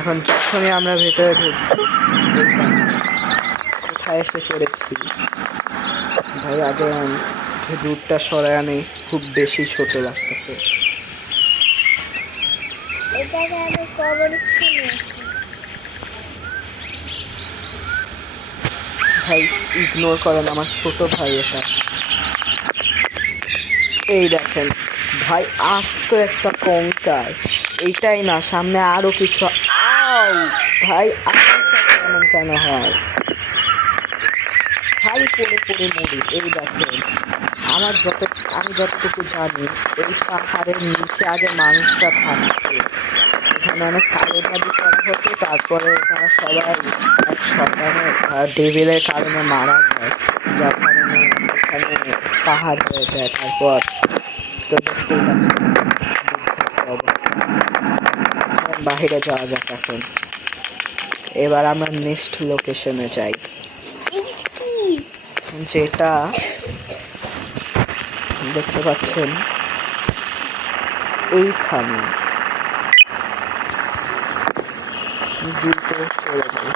এখন যখনই আমরা ভেতরে ঢুকবো, কোথায় এসে পড়েছি ভাই। আগে দূরটা সরায় নেই, খুব বেশি ছোট লাগতেছে। এই জায়গায় আমি কবরস্থানে আছি। ভাই ইগনোর করেন, আমার ছোট ভাই এটা। এই দেখেন ভাই, আস্ত একটা কঙ্কাল। এইটাই না, সামনে আরো কিছু। আউচ ভাই, আমার সাথে এমন কেন হয়? খালি পড়ে পড়ে মরি। এই দেখেন, আমি যতটুকু জানি, এই পাহাড়ের নিচে আগে মানুষরা থাকতো। এখানে অনেক কালো জাদু করা হতো, তারপরে তারা সবাই এক শয়তানের ডেভিলের কারণে মারা যায়, যার কারণে এখানে পাহাড় হয়ে যায়। তারপর তো দেখতেই পাচ্ছেন বাহিরে যাওয়া যাক এখন। এবার আমরা নেক্সট লোকেশনে যাই, যেটা দেখতে পাচ্ছেন এইখানে। দ্রুত চলে যাই।